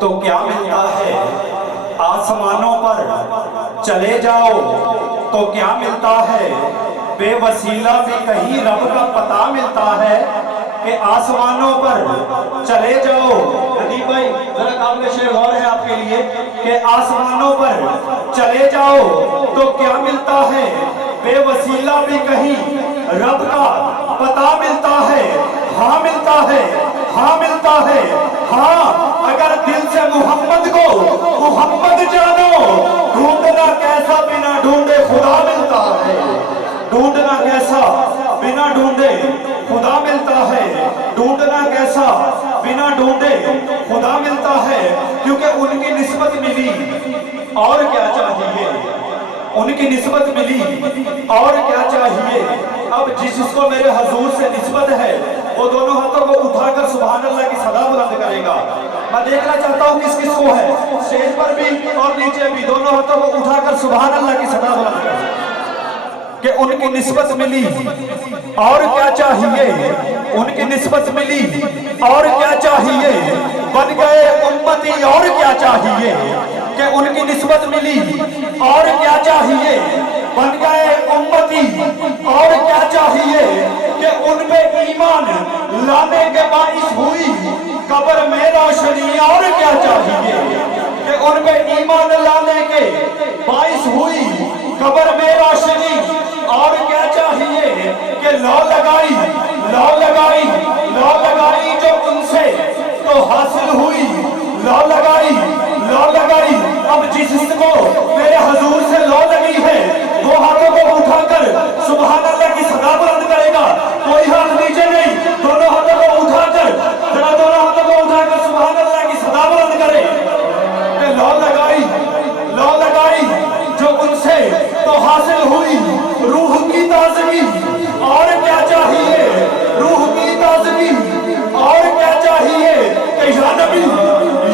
تو کیا ملتا ہے؟ آسمانوں پر چلے جاؤ تو کیا ملتا ہے؟ بے وسیلہ بھی کہیں رب کا پتہ ملتا ہے کہ آسمانوں پر چلے جاؤ. ندیم بھائی ذرا قابل شعر غور ہے آپ کے لیے کہ آسمانوں پر چلے جاؤ تو کیا ملتا ہے؟ بے وسیلہ بھی کہیں رب کا پتہ ملتا ہے. ہاں ملتا ہے، ہاں ملتا ہے، ہاں اگر دل سے محمد کو محمد جانو، ڈھونڈنا کیسا بنا ڈھونڈے خدا ملتا ہے. ڈھونڈنا کیسا بنا ڈھونڈے خدا ملتا ہے. ڈھونڈنا کیسا بنا ڈھونڈے خدا ملتا ہے. کیونکہ ان کی نسبت ملی اور کیا چاہیے؟ ان کی نسبت ملی اور کیا چاہیے؟ اب جس کو میرے حضور سے نسبت ہے وہ دونوں ہاتھوں کو اٹھا کر سبحان اللہ کی صدا بلند کرے گا. میں دیکھنا چاہتا ہوں کس کس کو ہے، اسٹیج پر بھی اور نیچے بھی، دونوں ہاتھوں کو اٹھا کر سبحان اللہ کی صدا بلند کرے کہ ان کی نسبت ملی اور کیا چاہیے؟ ان کی نسبت ملی اور کیا چاہیے؟ بن گئے امتی اور کیا چاہیے؟ کہ ان کی نسبت ملی اور کیا چاہیے؟ بن گئے امتی اور کیا چاہیے؟ کہ ان پہ ایمان لانے کے باعث ہوئی قبر میں روشنی اور کیا چاہیے؟ کہ ان پہ ایمان لانے کے باعث ہوئی قبر میں روشنی اور کیا چاہیے؟ کہ لو لگائی لو لگائی لو لگائی جو ان سے تو حاصل ہوئی، لو لگائی لو لگائی. اب جس کو میرے حضور سے لو لگی ہے وہ ہاتھوں کو اٹھا کر سبحان اللہ کی صدا بلند کرے گا. کوئی ہاتھ نیچے نہیں، دونوں ہاتھوں کو اٹھا کر ذرا دونوں ہاتھوں کو اٹھا کر سبحان اللہ کی صدا بلند کرے کہ لو لگائی جو ان سے تو حاصل ہوئی روح کی تازگی اور کیا چاہیے؟ روح کی تازگی اور کیا چاہیے؟ کہ یا نبی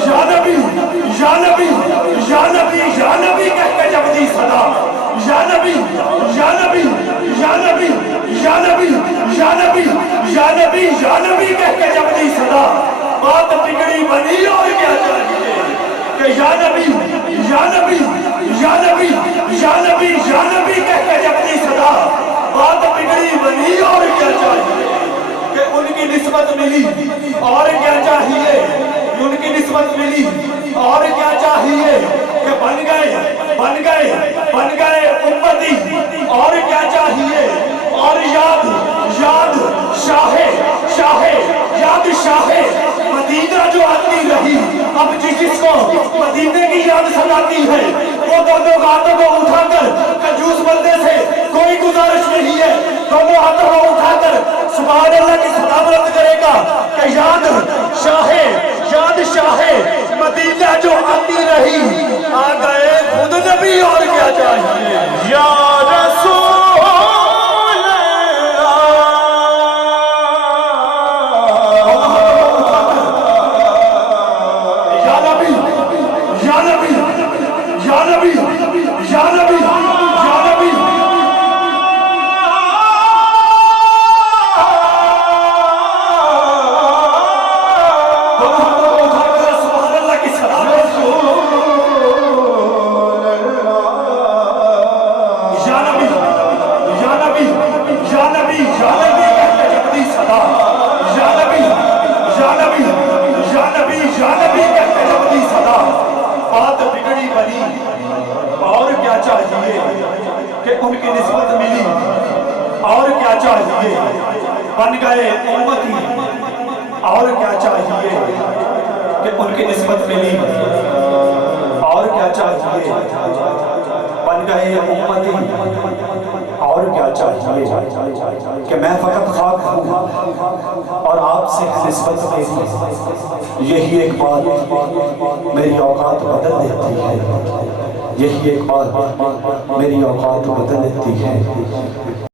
یا نبی یا نبی یا نبی یا نبی کہہ کے جب دی صدا، یا نبی یا نبی یا نبی یا نبی یا نبی یا نبی یا نبی کہہ کے جب دی صدا، بات بگڑی بنی اور کیا چاہیے؟ کہ یا نبی یا نبی یا نبی یا نبی یا نبی کہہ کے جب دی صدا، بات بگڑی بنی اور کیا چاہیے؟ کہ ان کی نسبت ملی اور کیا چاہیے؟ ان کی نسبت ملی اور کیا چاہیے؟ کہ بن گئے امتی اور کیا چاہیے؟ اور یاد شاہ مدینہ جو آتی رہی. اب جس کو مدینے کی یاد سناتی ہے وہ دونوں ہاتھوں کو اٹھا کر کنجوس بندے سے کوئی گزارش نہیں ہے، دونوں ہاتھوں کو اٹھا کر سبحان اللہ کی صدا بلند کرے گا کہ یاد شاہ مدینہ جو آتی رہی، آ گئے خود نبی اور کیا چاہیے؟ یا رسول یا نبی یا نبی یا نبی یا نبی یا نبی کہ ان کی نسبت ملی اور کیا چاہیے؟ بن گئے امتی اور کیا چاہیے؟ کہ ان کی نسبت ملی اور کیا چاہیے؟ بن گئے امتی اور کیا چاہیے؟ کہ میں فقط خاک ہوں اور آپ سے نسبت میری، یہی ایک بات میری اوقات بدل دیتی ہے، یہی ایک بات میری اوقات بدل دیتی ہے.